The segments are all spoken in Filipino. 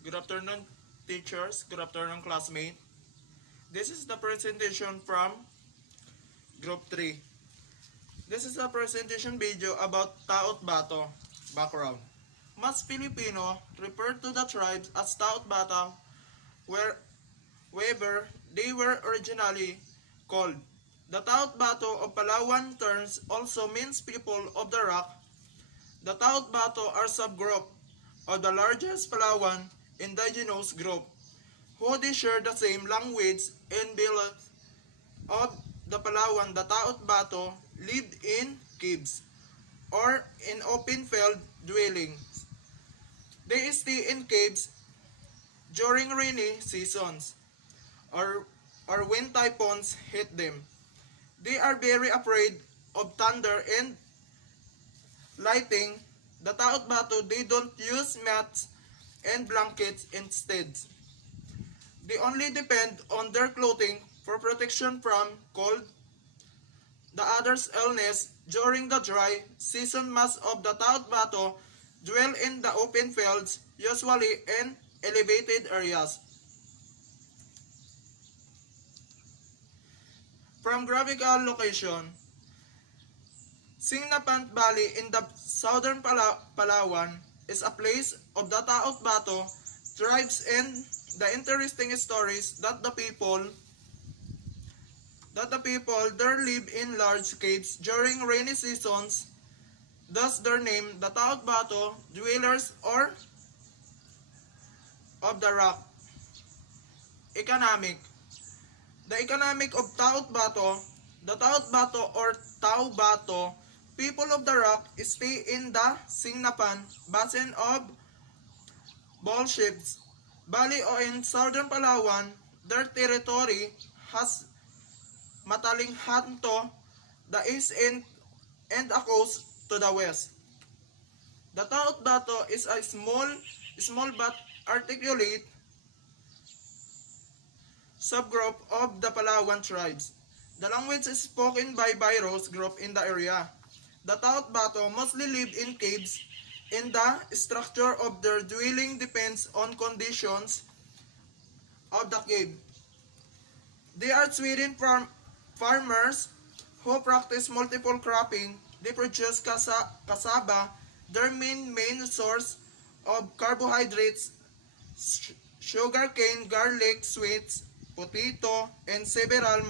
Good afternoon, teachers. Good afternoon, classmates. This is the presentation from Group 3. This is a presentation video about Taot Bato. Background. Mas Filipino refer to the tribes as Taot Bato wherever they were originally called. The Taot Bato of Palawan terms also means people of the rock. The Taot Bato are subgroup of the largest Palawan Indigenous group, who they share the same language and beliefs of the Palawan. The Taot Bato lived in caves or in open field dwellings. They stay in caves during rainy seasons or when typhoons hit them. They are very afraid of thunder and lightning. The Taot Bato, they don't use mats and blankets instead. They only depend on their clothing for protection from cold, the other's illness. During the dry season, most of the Taot Bato dwell in the open fields, usually in elevated areas. From graphical location, Singnapan Valley in the southern Palawan is a place of the Taot Bato tribes, and the interesting stories that the people there live in large caves during rainy seasons, thus their name, the Taot Bato dwellers or of the rock. Economic. The economic of Taot Bato, the Taot Bato or Tao Bato, people of the rock, stay in the Singnapan Basin of Bolsheviks Valley o in southern Palawan. Their territory has Matalinghan to the east and a coast to the west. The Taot Bato is a small but articulate subgroup of the Palawan tribes. The language is spoken by Biros group in the area. The Taot Bato mostly live in caves, and the structure of their dwelling depends on conditions of the cave. They are Sweden farmers who practice multiple cropping. They produce cassava, their main source of carbohydrates, sugarcane, garlic, sweets, potato, and several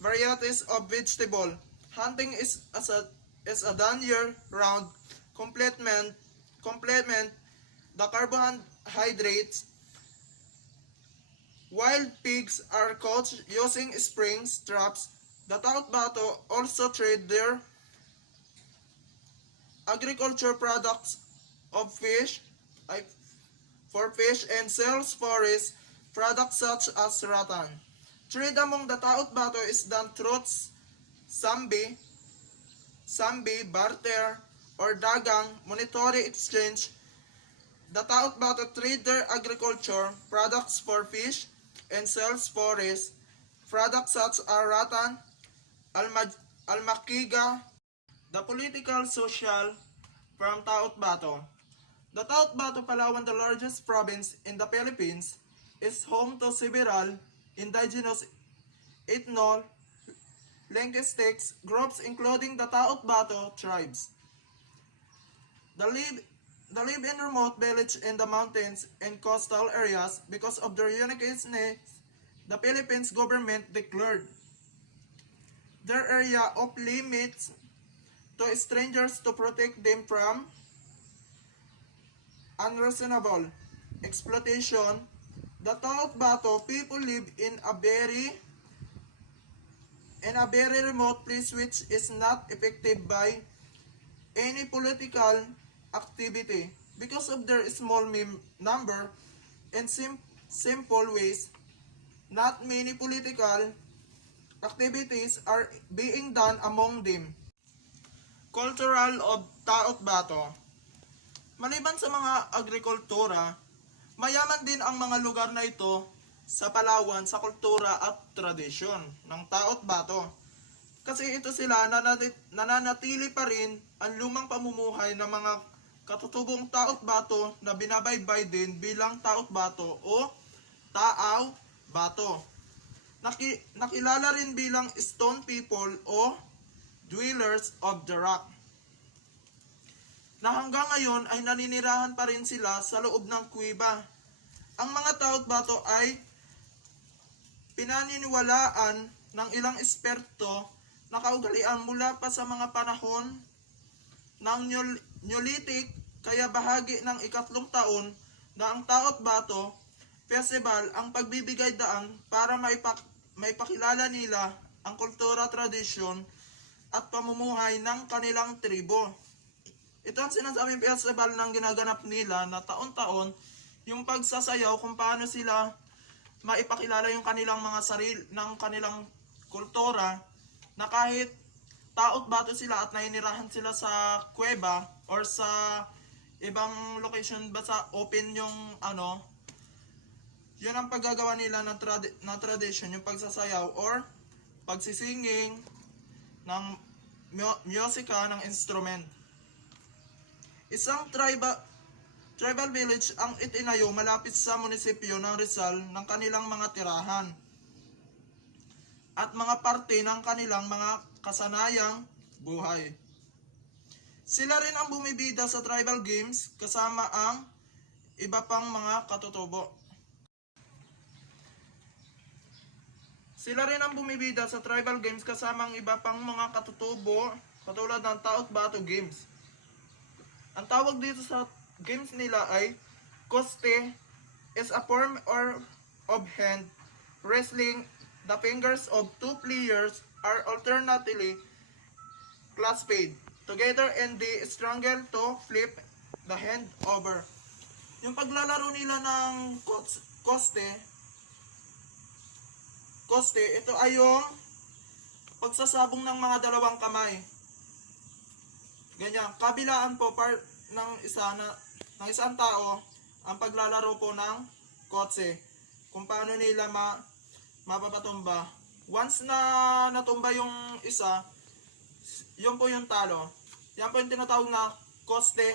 varieties of vegetable. Hunting is done year-round. Complement the carbohydrates. Wild pigs are caught using spring traps. The Taot Bato also trade their agriculture products of fish for fish and sells forest products such as rattan. Trade among the Taot Bato is done through sambi, barter, or dagang, monetary exchange. The Taot Bato trade their agriculture products for fish and sells forest products such as rattan, almakiga. The political social from Taot Bato. The Taot Bato, Palawan, the largest province in the Philippines, is home to several indigenous ethno-linguistic groups including the Taot Bato tribes. They live in remote villages in the mountains and coastal areas. Because of their uniqueness, the Philippines government declared their area off limits to strangers to protect them from unreasonable exploitation. The Taot Bato people live in a very remote place which is not affected by any political activity. Because of their small number and simple ways, not many political activities are being done among them. Cultural of Taot Bato. Maliban sa mga agrikultura, mayaman din ang mga lugar na ito sa Palawan sa kultura at tradisyon ng Taot Bato. Kasi ito sila nananatili pa rin ang lumang pamumuhay ng mga katutubong taot bato na binabaybay din bilang taot bato o taaw bato. Nakilala rin bilang stone people o dwellers of the rock, na hanggang ngayon ay naninirahan pa rin sila sa loob ng kuweba. Ang mga taot bato ay pinaniniwalaan ng ilang eksperto na kaugalian mula pa sa mga panahon ng Neolithic, kaya bahagi ng ikatlong taon na ang Taot Bato Festival ang pagbibigay daan para maipakilala nila ang kultura, tradisyon at pamumuhay ng kanilang tribo. Ito ang sinasabing festival ng ginaganap nila na taon-taon, yung pagsasayaw kung paano sila maipakilala yung kanilang mga ng kanilang kultura, na kahit taot bato sila at nainirahan sila sa kuweba or sa ibang location, basta open yung yun ang paggagawa nila na tradition, yung pagsasayaw or pagsisinging ng musika ng instrument. Isang tribal village ang itinayo malapit sa munisipyo ng Rizal ng kanilang mga tirahan at mga parte ng kanilang mga kasanayang buhay. Sila rin ang bumibida sa tribal games kasama ang iba pang mga katutubo. Sila rin ang bumibida sa tribal games kasama ang iba pang mga katutubo katulad ng Taot Bato Games. Ang tawag dito sa games nila ay koste, is a form of hand wrestling. The fingers of two players are alternately clasped together and they struggle to flip the hand over. Yung paglalaro nila ng koste, ito ay yung pagsasabong ng mga dalawang kamay. Ganyan, kabilaan po ng isang tao ang paglalaro po ng kotse. Kung paano nila mapapatumba. Once na natumba yung isa, yun po yung talo. Yan po yung tinatawag na koste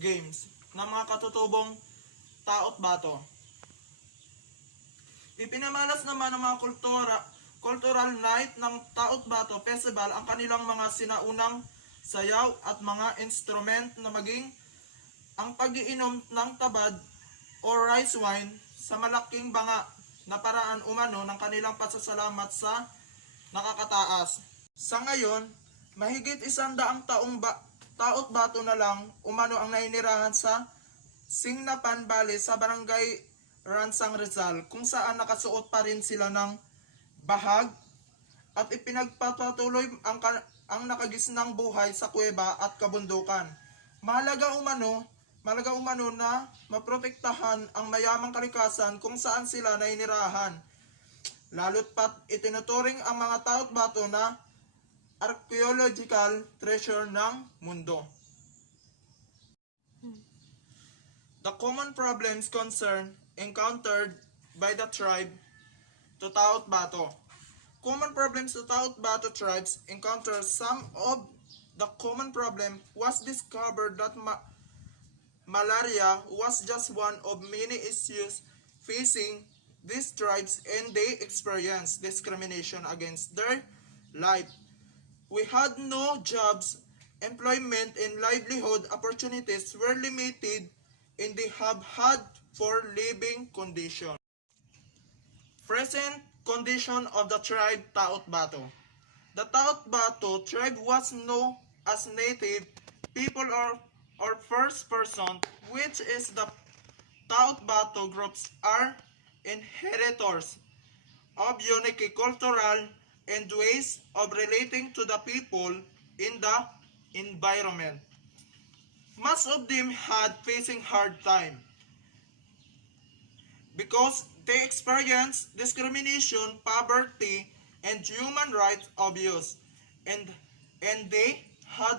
games ng mga katutubong taot bato. Ipinamalas naman ng mga cultural night ng Taot Bato Festival ang kanilang mga sinaunang sayaw at mga instrument na maging ang pag-iinom ng tabad o rice wine sa malaking banga na paraan umano ng kanilang pasasalamat sa nakakataas. Sa ngayon, mahigit 100 taong taot bato na lang umano ang nainirahan sa Singnapan Valley sa barangay Ransang Rizal, kung saan nakasuot pa rin sila ng bahag at ipinagpapatuloy ang nakagisnang buhay sa kuweba at kabundukan. Mahalaga umano na maprotektahan ang mayamang kalikasan kung saan sila nainirahan. Lalo't pat itinuturing ang mga taot bato na archaeological treasure ng mundo. The common problems encountered by the tribe to Taot Bato. Common problems to Taot Bato tribes encounter. Some of the common problem was discovered that malaria was just one of many issues facing these tribes, and they experienced discrimination against their life. We had no jobs, employment and livelihood opportunities were limited, and they have had for living condition. Present condition of the tribe Taot Bato. The Taot Bato tribe was known as native people or first person, which is the Taot Bato groups are inheritors of unique cultural and ways of relating to the people in the environment. Most of them had facing hard time because they experienced discrimination, poverty, and human rights abuse, and they had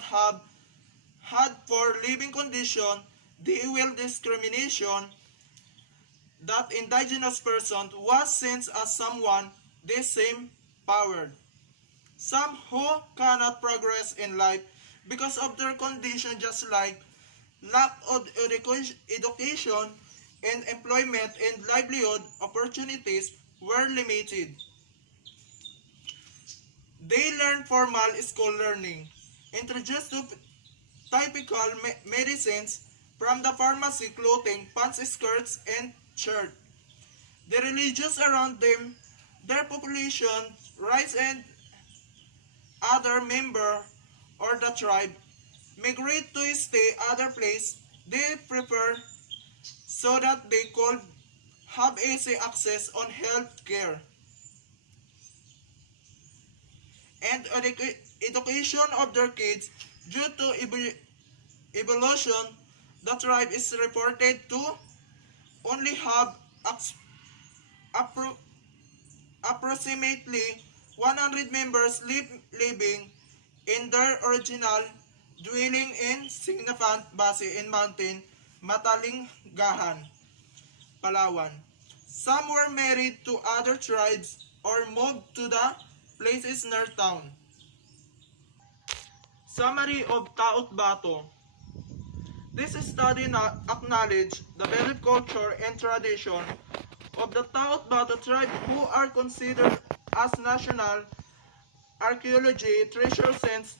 for living condition the will discrimination that indigenous person was seen as someone the same powered. Some who cannot progress in life because of their condition, just like lack of education and employment and livelihood opportunities were limited. They learned formal school learning, introduced to typical medicines from the pharmacy, clothing, pants, skirts, and shirt. The religions around them, their population, rights, and other member or the tribe migrate to stay other place they prefer so that they could have easy access on health care and education of their kids due to evolution. The tribe is reported to only have appro approximately 100 members living in their original dwelling in Signafant Base in Mountain Matalinggahan, Palawan. Some were married to other tribes or moved to the places near town. Summary of Taot Bato. This study acknowledges the belief, culture, and tradition of the Taot Bato tribe, who are considered as national archaeology treasure since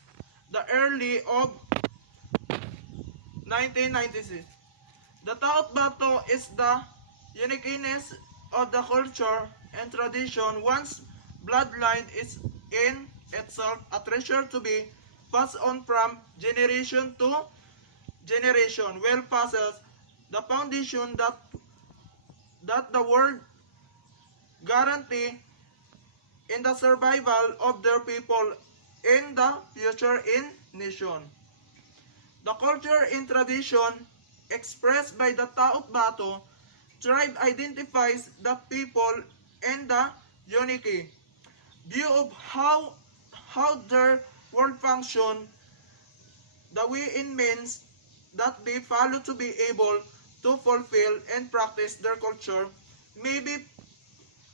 the early of 1996. The Taot Bato is the uniqueness of the culture and tradition. One's bloodline is in itself a treasure to be passed on from generation to generation. Well passes the foundation that the world guarantee in the survival of their people in the future in nation. The culture and tradition expressed by the Taot Bato tribe identifies the people and the unique view of how their world function, the way it means that they follow to be able to fulfill and practice their culture may be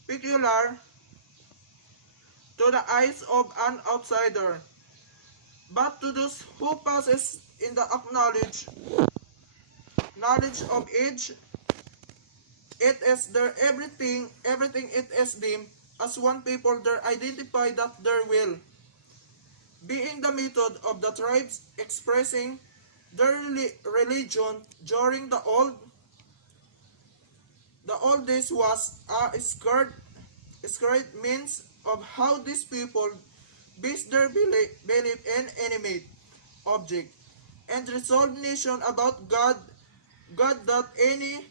peculiar to the eyes of an outsider, but to those who possess in the knowledge of age, it is their everything it is deemed as one people their identify that their will, being the method of the tribes expressing their religion during the old days was a scared means of how these people base their belief in animate object and resolve nation about God that any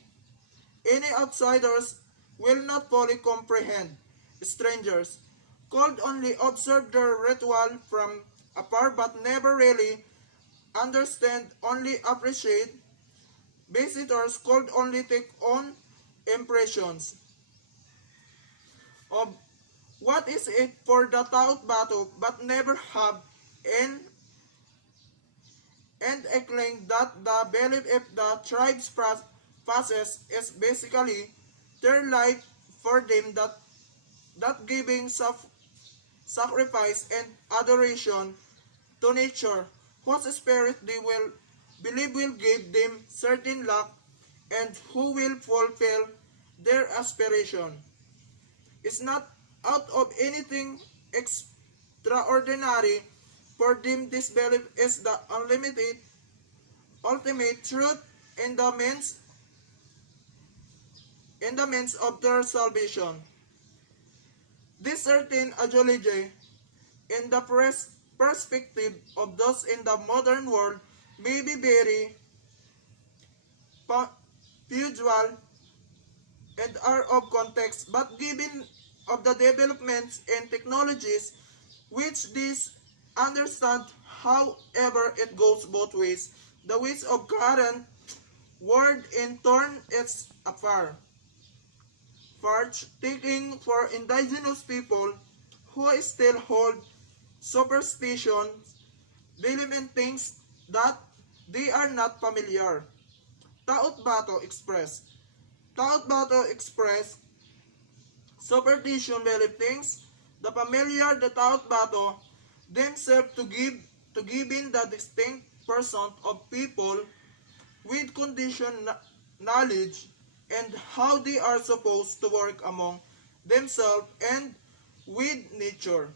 outsiders will not fully comprehend. Strangers could only observe their ritual from afar but never really understand, only appreciate. Visitors could only take on impressions of what is it for the Taot Bato but never have an and claim that the belief if the tribe's process is basically their life for them, that giving sacrifice and adoration to nature, whose spirit they will believe will give them certain luck and who will fulfill their aspiration. It's not out of anything extraordinary. For them, this belief is the unlimited, ultimate truth in the means of their salvation. This certain ideology, in the perspective of those in the modern world, may be very puerile and are of context, but given of the developments and technologies which these understand, however it goes both ways. The ways of current world in turn is afar. Taking for indigenous people who still hold superstitions, believe in things that they are not familiar. Taot Bato express. Taot Bato express superstition believe things the familiar. The Taot Bato themselves to give in the distinct person of people condition knowledge and how they are supposed to work among themselves and with nature.